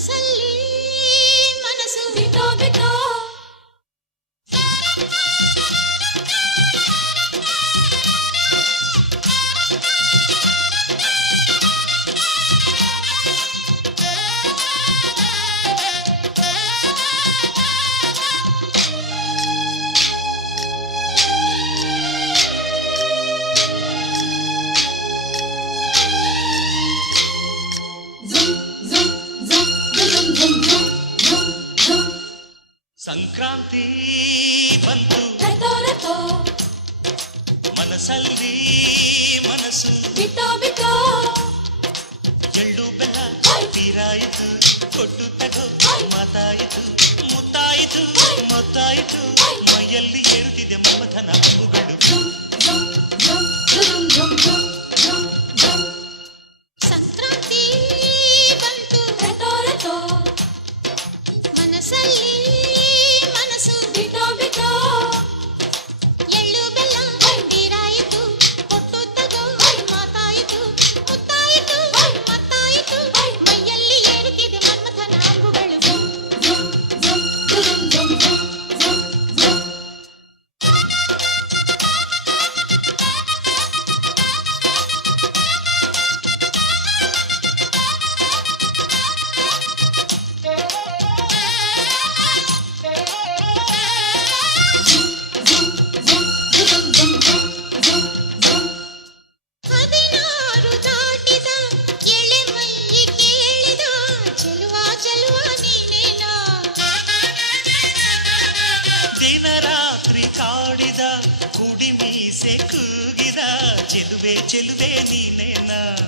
ಮನಸ್ಸಲ್ಲಿ ಮನಸ್ಸು ಬಿಟ್ಟೋ ಬಿಟ್ಟೋ ಸಂಕ್ರಾಂತಿ ಬಂತು ಮನಸ್ಸಲ್ಲಿ ಮನಸ್ಸು ಬಿಟ್ಟೋ ಬಿಟ್ಟೋ ಎಳ್ಳು ಬೆಲ್ಲ ತೀರಾಯಿತು ಕೊಟ್ಟು ತಗೋ ಮಾತಾಯಿತು ಮುತ್ತಾಯಿತು ಮೊತ್ತಾಯಿತು ಮೈಯಲ್ಲಿ ಏರುತ್ತಿದೆ ಮಮಥನ ಹಬ್ಬುಗಳು ಸಂಕ್ರಾಂತಿ ಬಂತು ಮನಸ್ಸಲ್ಲಿ ಮನಸ್ಸು ಬಿಟ್ಟೋ ಬಿಟ್ಟೋ ಎಳ್ಳು ಬೆಲ್ಲ ತೀರಾಯಿತು ಕೊಟ್ಟು ತಗೋ ಮಾತಾಯಿತು ಮುತ್ತಾಯಿತು ಮತ್ತಾಯಿತು ಮೈಯಲ್ಲಿ ಏರುತ್ತಿದೆ ಮನ್ಮಥನ ಅಂಬುಗಳು ಹದಿನಾರು ದಾಟಿದ ಎಳೆ ಮೈ ಕೇಳಿದ ಚೆಲುವ ಚೆಲುವ ನೀನೇನಾ ದಿನ ರಾತ್ರಿ ಕಾಡಿದ ಕುಡಿ ಮೀಸೆ ಕೂಗಿದ ಚೆಲುವೆ ಚೆಲುವೆ ನೀನೇನ